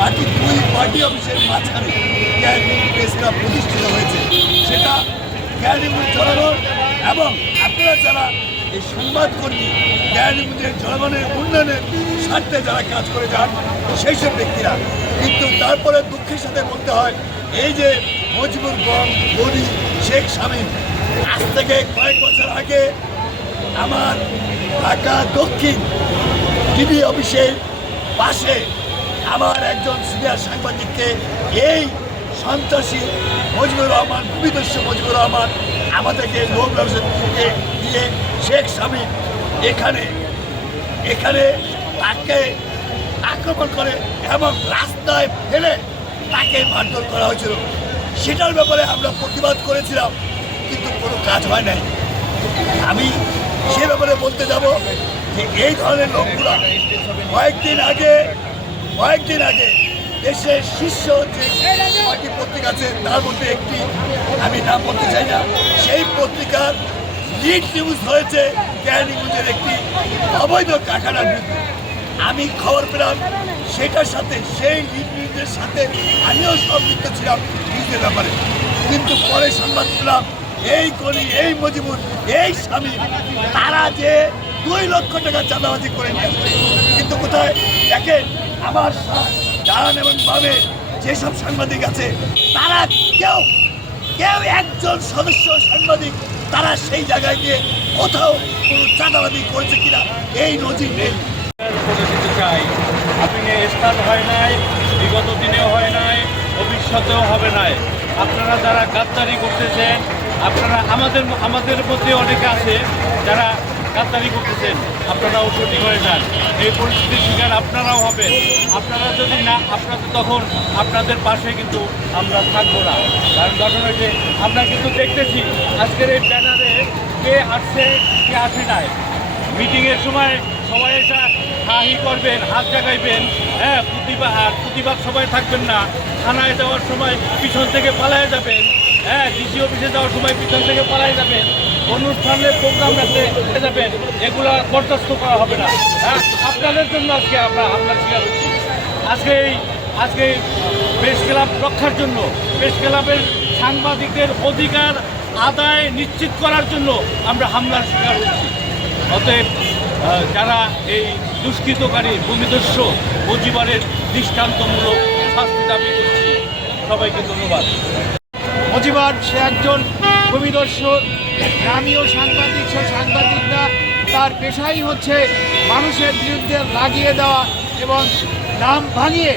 বাকি দুই পার্টি অফিসের মাঝখানে ক্যারিং প্রেস ক্লাব প্রতিষ্ঠিত হয়েছে। সেটা ক্যারিংগঞ্জ জনগণ এবং আপনারা যারা এই সংবাদকর্মী ক্যারিংগঞ্জের জনগণের উন্নয়নের স্বার্থে যারা কাজ করে যান সেই সব ব্যক্তিরা। কিন্তু তারপরে দুঃখের সাথে বলতে হয় এই যে মজিবুর গনি শেখ শামীম আজ থেকে কয়েক বছর আগে আমার ঢাকা দক্ষিণ টিভি অফিসের পাশে আমার একজন সিনিয়র সাংবাদিককে এই সন্ত্রাসী মজিবুর রহমান ভূমিদস্যু মজিবুর রহমান আমাদেরকে লোক ব্যবসাকে দিয়ে শেখ শামীম এখানে তাকে আক্রমণ করে এবং রাস্তায় ফেলে তাকে মারধর করা হয়েছিল। সেটার ব্যাপারে আমরা প্রতিবাদ করেছিলাম, কিন্তু কোনো কাজ হয় নাই। আমি সে ব্যাপারে বলতে যাব যে এই ধরনের লোকগুলা কয়েকদিন আগে দেশের শীর্ষ যে কয়েকটি পত্রিকা আছে তার মধ্যে একটি আমি নাম বলতে চাই না, সেই পত্রিকার লিড নিউজ হয়েছে ক্যারিংগঞ্জের একটি অবৈধ কারখানার বিরুদ্ধে। আমি খবর পেলাম সেটার সাথে সেই লিড নিউজের সাথে আমিও সম্পৃক্ত ছিলাম নিউজের ব্যাপারে, কিন্তু পরে সংবাদ পেলাম এই গনি এই মজিবুর এই স্বামী তারা যে 2 লক্ষ টাকা চাঁদাবাজি করে নিয়ে আসছে। কিন্তু কোথায় দেখেন আমার ডান এবং বামে যেসব সাংবাদিক আছে তারা কেউ একজন সদস্য সাংবাদিক তারা সেই জায়গায় গিয়ে কোথাও কোনো চাঁদাবাজি করেছে কিনা এই নজির নেই। চাই আপনি স্থান হয় নাই, বিগত দিনেও হয় নাই, ভবিষ্যতেও হবে নাই। আপনারা যারা গাদ্দারি করতেছেন, আপনারা আমাদের মধ্যে অনেকে আছে যারা গাদ্দারি করতেছেন, আপনারাও সঠিক হয়ে যান। এই পরিস্থিতির শিকার আপনারাও হবেন। আপনারা যদি না, আপনাদের তখন আপনাদের পাশে কিন্তু আমরা থাকবো না। কারণ ঘটনা হচ্ছে আমরা কিন্তু দেখতেছি আজকের এই ব্যানারে কে আসছে কে আসে নাই। মিটিংয়ের সময় সবাই এসে হাহি করবেন, হাত জাগাইবেন, হ্যাঁ, প্রতিবাদ সবাই থাকবেন না। থানায় যাওয়ার সময় পিছন থেকে পালায় যাবেন, হ্যাঁ, ডিসি অফিসে যাওয়ার সময় পিছন থেকে পালায় যাবেন, অনুষ্ঠানের প্রোগ্রাম রাখতে যাবেন, এগুলো বরদাস্ত করা হবে না। হ্যাঁ, আপনাদের জন্য আজকে আমরা হামলার শিকার হচ্ছি। আজকে প্রেস ক্লাব রক্ষার জন্য, প্রেস ক্লাবের সাংবাদিকদের অধিকার আদায় নিশ্চিত করার জন্য আমরা হামলার শিকার হচ্ছি। অতএব যারা এই দুষ্কৃতকারী ভূমিদস্যু মজিবরের দৃষ্টান্তমূলক শাস্তি দাবি করছি, সবাইকে ধন্যবাদ। মজিবর সে একজন ভূমিদস্যু, গ্রামীয় সাংবাদিক, সে সাংবাদিকরা তার পেশাই হচ্ছে মানুষের বিরুদ্ধে লাগিয়ে দেওয়া এবং নাম ভাঙিয়ে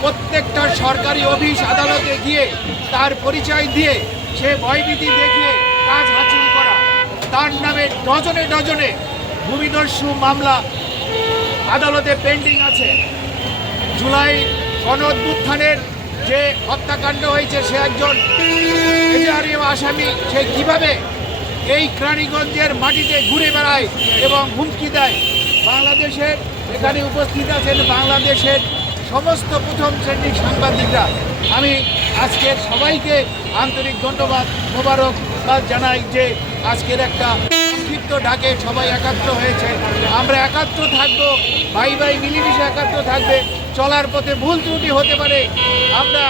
প্রত্যেকটা সরকারি অফিস আদালতে গিয়ে তার পরিচয় দিয়ে সে ভয়ভীতি দেখিয়ে কাজ হাসিল করা। তার নামে ডজনে ডজনে ভূমিদস্যু মামলা আদালতে পেন্ডিং আছে। জুলাই গণ-অভ্যুত্থানের যে হত্যাকাণ্ড হয়েছে সে একজন এজাহারি আসামি। সে কীভাবে এই কেরানীগঞ্জের মাটিতে ঘুরে বেড়ায় এবং হুমকি দেয়। বাংলাদেশের এখানে উপস্থিত আছেন বাংলাদেশের সমস্ত প্রথম শ্রেণীর সাংবাদিকরা। আমি আজকের সবাইকে আন্তরিক ধন্যবাদ মোবারকবাদ জানাই যে আজকের একটা সংক্ষিপ্ত ডাকে সবাই একাত্র হয়েছে। আমরা একাত্র থাকবো, ভাই ভাই মিলেমিশে একাত্র থাকবে। চলার পথে ভুল ত্রুটি হতে পারে।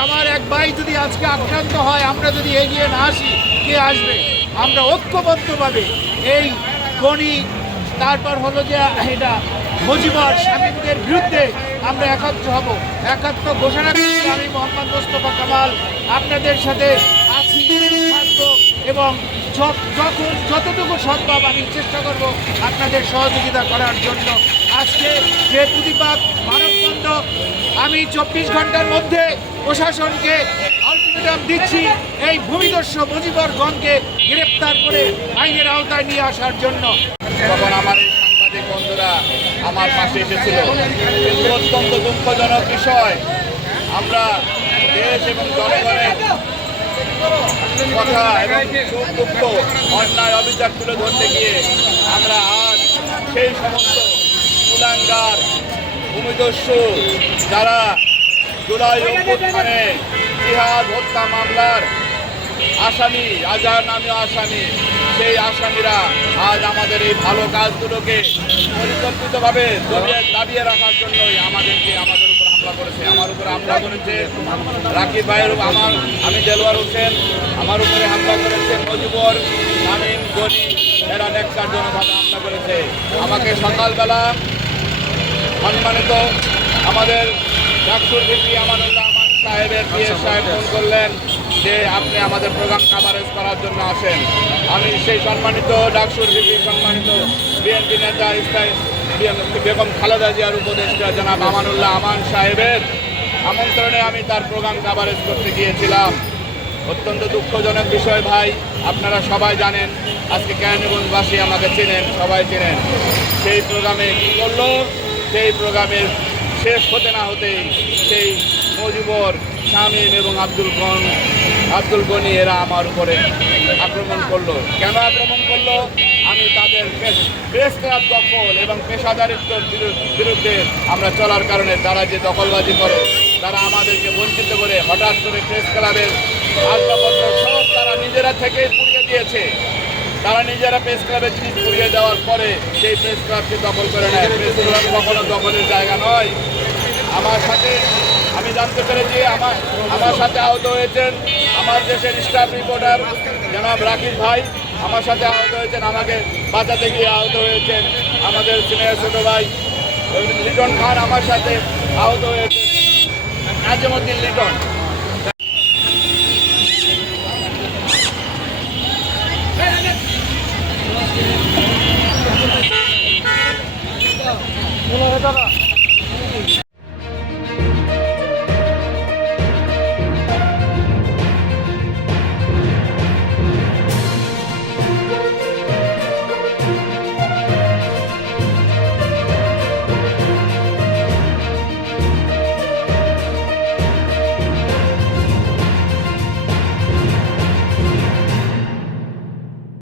আমার এক ভাই যদি আজকে আক্রান্ত হয়, আমরা যদি এগিয়ে না আসি, কে আসবে? আমরা ঐক্যবদ্ধভাবে এই গনি, তারপর হলো যে এটা মজিবর শামীমদের বিরুদ্ধে আমরা একাত্র হব। একাত্র ঘোষণা করছি। আমি মোহাম্মদ মোস্তফা কামাল আপনাদের সাথে আছি, থাকবো এবং যতটুকু সম্ভব আমি চেষ্টা করব আপনাদের সহযোগিতা করার জন্য। আজকে যে প্রতিবাদ মানববন্ধন, আমি 24 ঘন্টার মধ্যে প্রশাসনকে আলটিমেটাম দিচ্ছি এই ভূমিদস্যু মজিবরগণকে গ্রেপ্তার করে আইনের আওতায় নিয়ে আসার জন্য। তখন আমার এই সাংবাদিক বন্ধুরা আমার পাশে এসেছিল। কিন্তু অত্যন্ত দুঃখজনক বিষয়, আমরা দেশ এবং জনগণের কথা এবং সুখ দুঃখ অন্যায় অভিযোগ তুলে ধরতে গিয়ে আমরা আজ সেই সমস্ত কুলাঙ্গার ভূমিদস্যু যারা জুলাই অভ্যুত্থানে জিহাদ হত্যা মামলার আসামি, আজহার নামীয় আসামি, সেই আসামিরা আজ আমাদের এই ভালো কাজগুলোকে পরিকল্পিতভাবে দাবিয়ে রাখার জন্যই আমাদের উপর হামলা করেছে, আমার উপর হামলা করেছে, রাকিব ভাইয়ের আমি দেলোয়ার হোসেন, আমার উপরে হামলা করেছে, মজিবর, শামীম, গনি, এরা ন্যাক্কারজনকভাবে হামলা করেছে। আমাকে সকালবেলা সম্মানিত আমাদের ডাক্তার ভিপি আমানুল্লাহ আমান সাহেবের পিএস সাহেব ফোন করলেন যে আপনি আমাদের প্রোগ্রাম কাভারেজ করার জন্য আসেন। আমি সেই সম্মানিত ডাকসুর ভিপি, সম্মানিত বিএনপি নেতা বেগম খালেদা জিয়ার উপদেষ্টা জনাব আমানুল্লাহ আমান সাহেবের আমন্ত্রণে আমি তার প্রোগ্রাম কাভারেজ করতে গিয়েছিলাম। অত্যন্ত দুঃখজনক বিষয় ভাই, আপনারা সবাই জানেন, আজকে কেরানীগঞ্জবাসী আমাকে চেনেন, সবাই চেনেন। সেই প্রোগ্রামে কী করলো, সেই প্রোগ্রামের শেষ হতে না হতেই সেই মজিবর, শামীম এবং আব্দুল গনি এরা আমার উপরে আক্রমণ করলো। কেন আক্রমণ করলো? আমি তাদের প্রেস ক্লাব দখল এবং পেশাদারিত্বের বিরুদ্ধে আমরা চলার কারণে তারা যে দখলবাজি করে, তারা আমাদেরকে বঞ্চিত করে হঠাৎ করে প্রেস ক্লাবের আসবাবপত্র সব তারা নিজেরা থেকেই পুড়িয়ে দিয়েছে। তারা নিজেরা প্রেস ক্লাবের জিনিস পুড়িয়ে দেওয়ার পরে সেই প্রেস ক্লাবকে দখল করে নেয়। প্রেস ক্লাব কখনো দখলের জায়গা নয়। আমার সাথে আমি জানতে পেরেছি আমার সাথে আহত হয়েছেন আমার দেশের স্টাফ রিপোর্টার জনাব রাকিব ভাই, আমার সাথে আহত হয়েছেন, আমাকে বাঁচাতে গিয়ে আহত হয়েছেন আমাদের সিনিয়র ছোট ভাই লিটন খান, আমার সাথে আহত হয়েছেন নাজিমউদ্দিন লিটন। দাদা